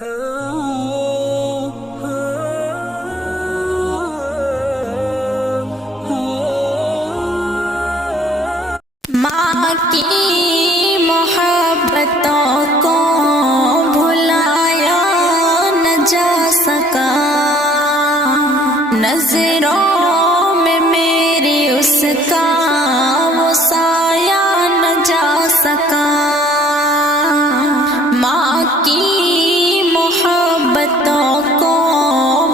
ماں کی محبتوں کو بھلایا نہ جا سکا، نظروں میں میری اس کا وہ سایہ نہ جا سکا۔ ماں کی محبتوں کو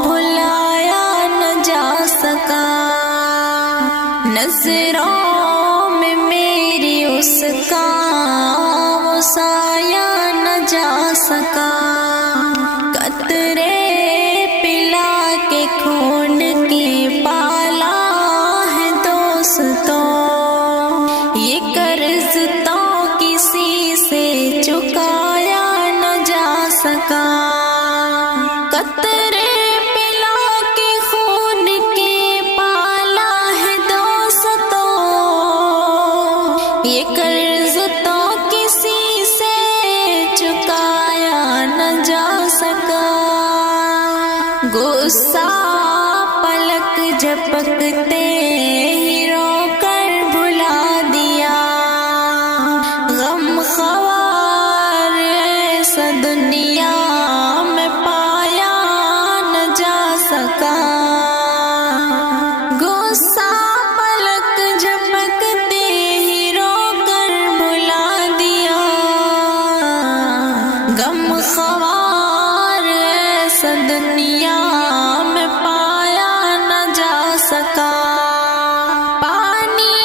بھلایا نہ جا سکا، نظروں اس کا وہ سایہ نہ جا سکا۔ قطرے پلا کے خون کی پالا ہے دوستوں، یہ قرض تو کسی سے چکایا نہ جا سکا۔ قطرے یہ قرض تو کسی سے چکایا نہ جا سکا۔ غصہ پلک جھپکتے ہی رو کر بھلا دیا، غم خوار ایسا دنیا میں پایا نہ جا سکا۔ غصہ پلک جھپکتے غم خوار ایسا دنیا میں پایا نہ جا سکا۔ پانی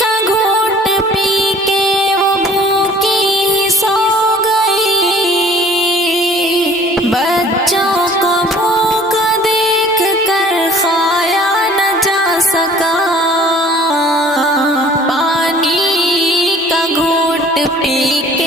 کا گھونٹ پی کے وہ بھوکی سو گئی، بچوں کو بھوک دیکھ کر کھایا نہ جا سکا۔ پانی کا گھونٹ پی کے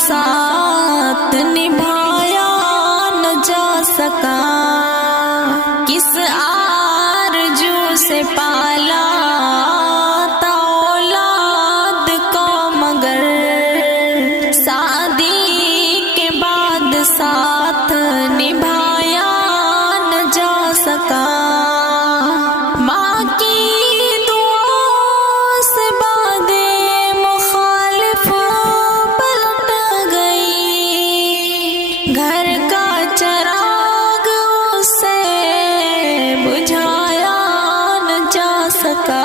ساتھ نبھایا نہ جا سکا، کس آرزو سے پالا تھا اولاد کو مگر شادی کے بعد ساتھ نبھایا نہ جا سکا۔ ماں کی دعاؤں سے بعد مخالف گھر کا چراغ اسے بجھایا نہ جا سکا۔